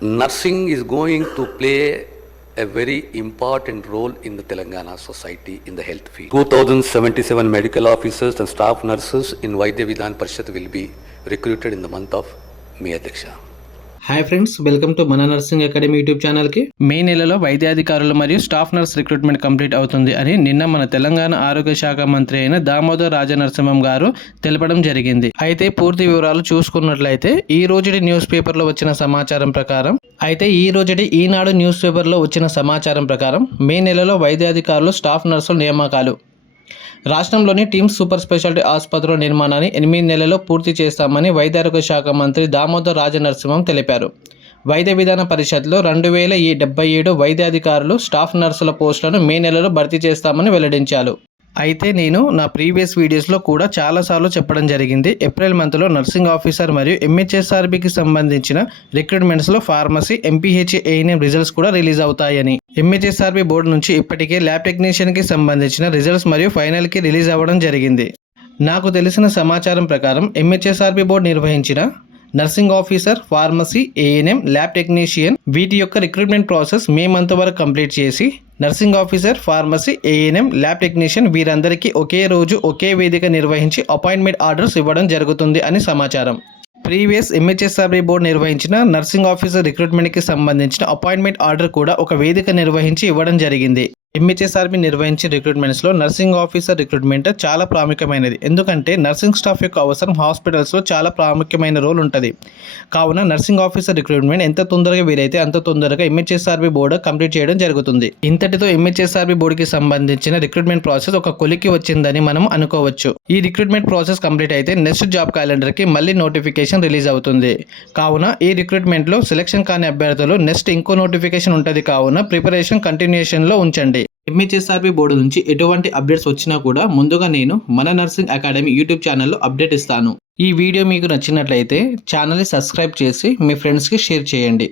nursing is going to play a very important role in the Telangana society in the health field. 2077 medical officers and staff nurses in Vaidya Vidhan Parishad will be recruited in the month of May. Hi friends welcome to మన nursing academy YouTube ఛానల్కి May నెలలో వైద్యాధికారులు మరియు staff nurse recruitment complete అవుతుంది అని నిన్న మన తెలంగాణ ఆరోగ్య శాఖ మంత్రి అయిన దామోదర్ రాజనరసింహం గారు తెలపడం జరిగింది. అయితే పూర్తి వివరాలు చూసుకున్నట్లయితే ఈ రోజుటి న్యూస్ పేపర్లో వచ్చిన సమాచారం ప్రకారం అయితే ఈ రోజుటి ఈనాడు న్యూస్ పేపర్లో వచ్చిన సమాచారం ప్రకారం మే నెలలో వైద్యాధికారులు స్టాఫ్ నర్సుల నియామకాలు రాష్ట్రంలోని టీమ్స్ సూపర్ స్పెషాలిటీ ఆసుపత్రుల నిర్మాణాన్ని ఎనిమిది నెలల్లో పూర్తి చేస్తామని వైద్యారోగ్య శాఖ మంత్రి దామోదర్ రాజనరసింహం తెలిపారు. వైద్య విధాన పరిషత్లో రెండు వేల ఈ డెబ్బై ఏడు వైద్యాధికారులు స్టాఫ్ నర్సుల పోస్టులను మే నెలలో భర్తీ చేస్తామని వెల్లడించారు. అయితే నేను నా ప్రీవియస్ వీడియోస్లో కూడా చాలాసార్లు చెప్పడం జరిగింది. ఏప్రిల్ మంత్లో నర్సింగ్ ఆఫీసర్ మరియు ఎంహెచ్ఎస్ఆర్బికి సంబంధించిన రిక్రూట్మెంట్స్లో ఫార్మసీ ఎంపీహెచ్ఏఎన్ఎం రిజల్ట్స్ కూడా రిలీజ్ అవుతాయని. ఎంహెచ్ఎస్ఆర్బి బోర్డు నుంచి ఇప్పటికే ల్యాబ్ టెక్నీషియన్కి సంబంధించిన రిజల్ట్స్ మరియు ఫైనల్కి రిలీజ్ అవ్వడం జరిగింది. నాకు తెలిసిన సమాచారం ప్రకారం ఎంహెచ్ఎస్ఆర్బి బోర్డు నిర్వహించిన nursing officer pharmacy ANM lab technician వీటి యొక్క రిక్రూట్మెంట్ ప్రాసెస్ మే మంత్ వరకు కంప్లీట్ చేసి nursing officer pharmacy ANM lab technician వీరందరికీ ఒకే రోజు ఒకే వేదిక నిర్వహించి అపాయింట్మెంట్ ఆర్డర్స్ ఇవ్వడం జరుగుతుంది అని సమాచారం. ప్రీవియస్ ఎంహెచ్ఎస్ఆర్బీ బోర్డు నిర్వహించిన నర్సింగ్ ఆఫీసర్ రిక్రూట్మెంట్కి సంబంధించిన అపాయింట్మెంట్ ఆర్డర్ కూడా ఒక వేదిక నిర్వహించి ఇవ్వడం జరిగింది. ఎంహెచ్ఎస్ఆర్బి నిర్వహించే రిక్రూట్మెంట్స్లో నర్సింగ్ ఆఫీసర్ రిక్రూట్మెంట్ చాలా ప్రాముఖ్యమైనది. ఎందుకంటే నర్సింగ్ స్టాఫ్ యొక్క అవసరం హాస్పిటల్స్లో చాలా ప్రాముఖ్యమైన రోల్ ఉంటుంది. కావున నర్సింగ్ ఆఫీసర్ రిక్రూట్మెంట్ ఎంత తొందరగా వీలైతే అంత తొందరగా ఎంహెచ్ఎస్ఆర్బి బోర్డు కంప్లీట్ చేయడం జరుగుతుంది. ఇంతటితో ఎంహెచ్ఎస్ఆర్బి బోర్డుకి సంబంధించిన రిక్రూట్మెంట్ ప్రాసెస్ ఒక కొలికి వచ్చిందని మనం అనుకోవచ్చు. ఈ రిక్రూట్మెంట్ ప్రాసెస్ కంప్లీట్ అయితే నెక్స్ట్ జాబ్ క్యాలెండర్కి మళ్ళీ నోటిఫికేషన్ రిలీజ్ అవుతుంది. కావున ఈ రిక్రూట్మెంట్లో సెలెక్షన్ కాని అభ్యర్థులు నెక్స్ట్ ఇంకో నోటిఫికేషన్ ఉంటుంది. కావున ప్రిపరేషన్ కంటిన్యూషన్లో ఉంచండి. ఎంహెచ్ఎస్ఆర్బి బోర్డు నుంచి ఎటువంటి అప్డేట్స్ వచ్చినా కూడా ముందుగా నేను మన నర్సింగ్ అకాడమీ యూట్యూబ్ ఛానల్లో అప్డేట్ ఇస్తాను. ఈ వీడియో మీకు నచ్చినట్లయితే ఛానల్ని సబ్స్క్రైబ్ చేసి మీ ఫ్రెండ్స్కి షేర్ చేయండి.